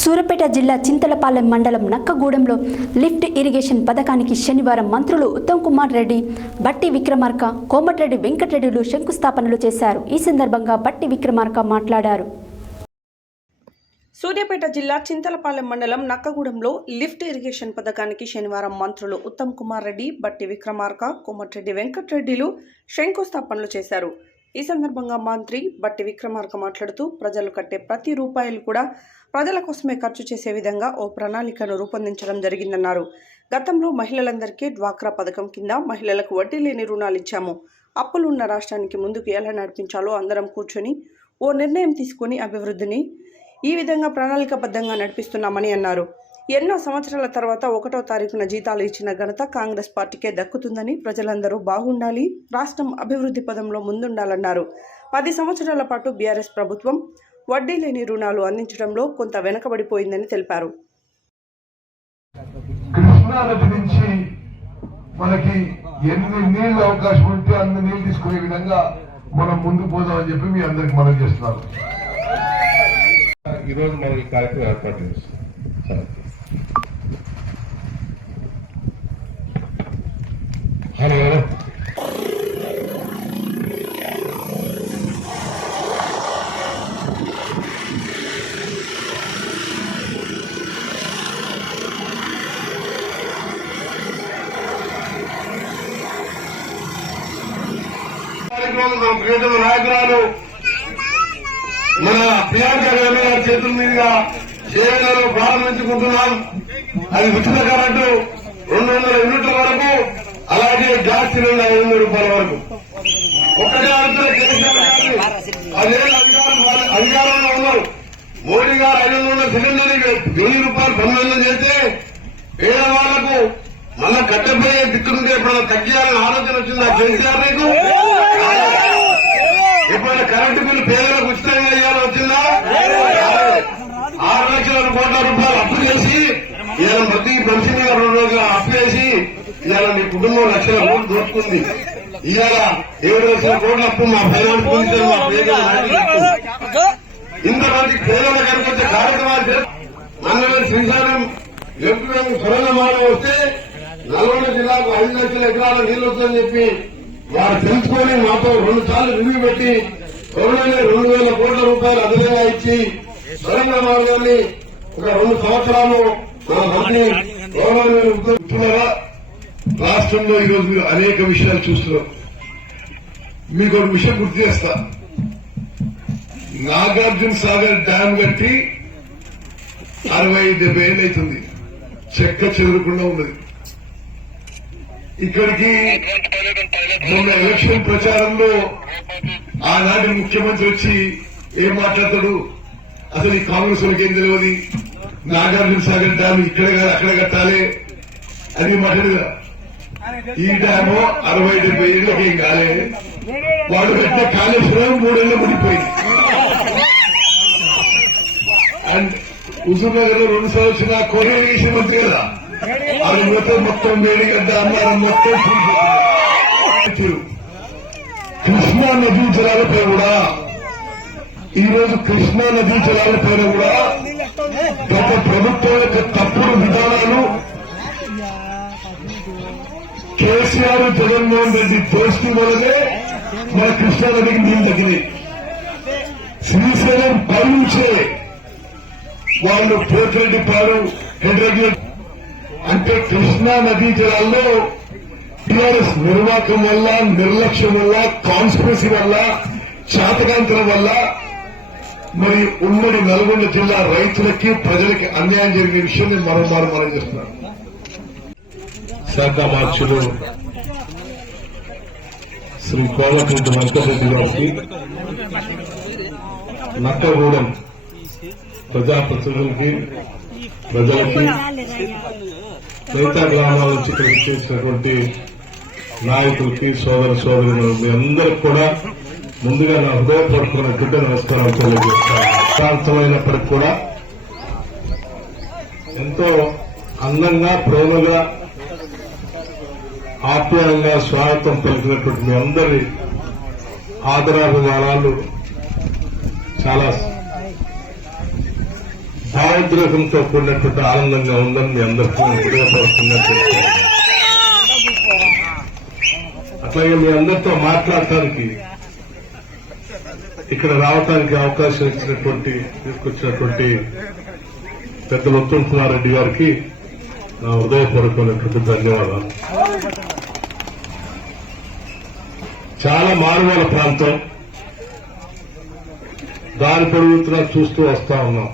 సూర్యాపేట జిల్లా చింతలపాలెం మండలం నక్కగూడెంలో lift irrigation పథకానికి శనివారం మంత్రులు ఉత్తమ్ కుమార్ రెడ్డి, బట్టి విక్రమార్క, కోమటిరెడ్డి వెంకటరెడ్డిలు శంకుస్థాపనలు చేశారు. ఈ సందర్భంగా బట్టి విక్రమార్క మాట్లాడారు. సూర్యాపేట జిల్లా చింతలపాలెం మండలం నక్కగూడెంలో లిఫ్ట్ ఇరిగేషన్ పథకానికి శనివారం మంత్రులు ఉత్తమ్ కుమార్ రెడ్డి, బట్టి విక్రమార్క, కోమటిరెడ్డి వెంకటరెడ్డిలు శంకుస్థాపనలు చేశారు. ఈ సందర్భంగా మంత్రి బట్టి విక్రమార్క మాట్లాడుతూ ప్రజలు కట్టే ప్రతి రూపాయలు కూడా ప్రజల కోసమే ఖర్చు చేసే విధంగా ఓ ప్రణాళికను రూపొందించడం జరిగిందన్నారు. గతంలో మహిళలందరికీ డ్వాక్రా పథకం కింద మహిళలకు వడ్డీ లేని రుణాలు ఇచ్చాము. అప్పులు ఉన్న రాష్ట్రానికి ముందుకు ఎలా నడిపించాలో అందరం కూర్చొని ఓ నిర్ణయం తీసుకుని అభివృద్ధిని ఈ విధంగా ప్రణాళికాబద్ధంగా నడిపిస్తున్నామని అన్నారు. ఎన్నో సంవత్సరాల తర్వాత 1వ తారీఖున జీతాలు ఇచ్చిన ఘనత కాంగ్రెస్ పార్టీకే దక్కుతుందని, ప్రజలందరూ బాగుండాలి, రాష్ట్రం అభివృద్ధి పదంలో ముందుండాలన్నారు. 10 సంవత్సరాల పాటు బీఆర్ఎస్ ప్రభుత్వం వడ్డీ లేని రుణాలు అందించడంలో కొంత వెనకబడిపోయిందని తెలిపారు. కృష్ణా నది నుంచి మనకి ఎన్ని నీళ్ళు అవకాశం ఉంటే అన్ని నీళ్ళు తీసుకునే విధంగా మనం ముందుకు పోదామని చెప్పి మీ అందరికి మనం చేస్తున్నారు. ఈరోజు మనం ఈ కార్యక్రమం ఏర్పాటు చేస్తాం. హలో, మన ప్రియతమ నాయకురాలు మన ప్రియాంక గాంధీ గారి చేతుల మీదుగా చేయడంలో ప్రారంభించుకుంటున్నాం. అది ఉచిత కరెంటు 200 యూనిట్ల వరకు, అలాగే గ్యాస్ సిలిండర్ 500 రూపాయల వరకు. ఒక్కటే అడుగుతున్న కేసీఆర్ గారు 10 ఏళ్ళ అధికారంలో ఉన్నారు. మోడీ గారు 500 సిలిండర్ 1000 రూపాయలు పన్ను చేస్తే పేదవాళ్లకు మళ్ళా కట్టెపోయే దిక్కునుంటే ఎప్పుడైనా తగ్గియాలని ఆలోచన వచ్చిందా కేసీఆర్ నీకు? ఎప్పుడైనా కరెంటు బిల్లు పేదలకు ఉచితంగా ఇవ్వాలని వచ్చిందా? 6 లక్షల కోట్ల రూపాయలు అప్పు చేసి ఇవాళ ప్రతి మనిషి మీద 2 రోజులు అప్పు చేసి ఇవాళ మీ కుటుంబం లక్షల కోట్లు దోచుకుంది. ఇవాళ 7 లక్షల కోట్ల అప్పు మా ఫైనాన్స్ మినిస్టర్ మా పేదలు ఇంతమంది పేదల కనిపించే కార్యక్రమాలు మండలం శ్రీశైలం ఎప్పుడు సొరంగమానం వస్తే నల్గొండ జిల్లాకు 5 లక్షల ఎకరాల నీళ్లు వస్తుందని చెప్పి వారు తెలుసుకొని మాతో 2 సార్లు రివ్యూ పెట్టి త్వరలోనే 2,000 కోట్ల రూపాయలు అదనంగా ఇచ్చి సొరంగ మార్గాన్ని ఒక 2 సంవత్సరాలు మన మంత్రి గౌరవనీయులుగా రాష్ట్రంలో ఈరోజు మీరు అనేక విషయాలు చూస్తున్నారు. మీకు ఒక విషయం గుర్తు చేస్తా. నాగార్జున సాగర్ డ్యాం కట్టి 60-70 ఏళ్ళు అవుతుంది. చెక్క చెదరకుండా ఉన్నది. ఇక్కడికి మొన్న ఎలక్షన్ ప్రచారంలో ఆనాటి ముఖ్యమంత్రి వచ్చి ఏం మాట్లాడతాడు, అసలు ఈ కాంగ్రెస్ వాళ్ళకి ఏం తెలియదు, నాగార్జున సాగర్ డ్యామ్ ఇక్కడ కాదు అక్కడ కట్టాలి అని మాట్లాడేదా. ఈ డ్యాము 60-70 ఏళ్ళకి ఏం కాలే. వాడు పెట్టే కాళేశ్వరం 3 ఏళ్ళు ముడిపోయింది. అండ్ హుజూర్ నగర్ లో 2 సార్లు వచ్చిన కోరిగేషన్ మంత్రి కదా, అది మొత్తం వేడిగడ్డ అన్నారు. మొత్తం కృష్ణా నదీ జలాలపై కూడా ఈరోజు కృష్ణా నదీ జలాలపైన కూడా గత ప్రభుత్వం యొక్క తప్పుడు విధానాలు కేసీఆర్, జగన్మోహన్ రెడ్డి దోస్తీ వల్లనే మన కృష్ణా నదికి నీళ్లు తగ్గినాయి. శ్రీశైలం పై నుంచే వాళ్ళు పోతిరెడ్డిపాడు హెడ్ అంటే కృష్ణా నదీ జలాల్లో టీఆర్ఎస్ నిర్వాహకం వల్ల, నిర్లక్ష్యం వల్ల, కాన్స్పిరసీ వల్ల, చాతకాంతరం వల్ల మరి ఉమ్మడి నల్గొండ జిల్లా రైతులకి, ప్రజలకి అన్యాయం జరిగే విషయం నేను మరోమారు మనం చేస్తున్నాను. శాఖ మార్చులు శ్రీ కోమటిరెడ్డి వెంకటరెడ్డి గారికి, నక్కగూడెం ప్రజాప్రతినిధులకి, ప్రజలకి, మిగతా గ్రామాల నుంచి ఇక్కడికి చేసినటువంటి నాయకులకి, సోదర సోదరులకి అందరికి కూడా ముందుగా నా హృదయపూర్వక నమస్కారాలు తెలియజేస్తాను. ప్రాంతమైనప్పటికీ కూడా ఎంతో అందంగా, ప్రేమగా, ఆప్యాయంగా స్వాగతం పలికినటువంటి మీ అందరి ఆదరాభిమానాలు చాలా భావోద్రేకంతో కూడినటువంటి ఆనందంగా ఉందని మీ అందరికీ హృదయపూర్వకంగా చెప్తున్నాను. అట్లాగే మీ అందరితో మాట్లాడటానికి ఇక్కడ రావడానికి అవకాశం తీసుకొచ్చినటువంటి పెద్దలు ఉత్తమ్ కుమార్ రెడ్డి గారికి నా హృదయపూర్వకమైనటువంటి ధన్యవాదాలు. చాలా మారుమూల ప్రాంతం, దారి పొడుగుతున్నా చూస్తూ వస్తా ఉన్నాం.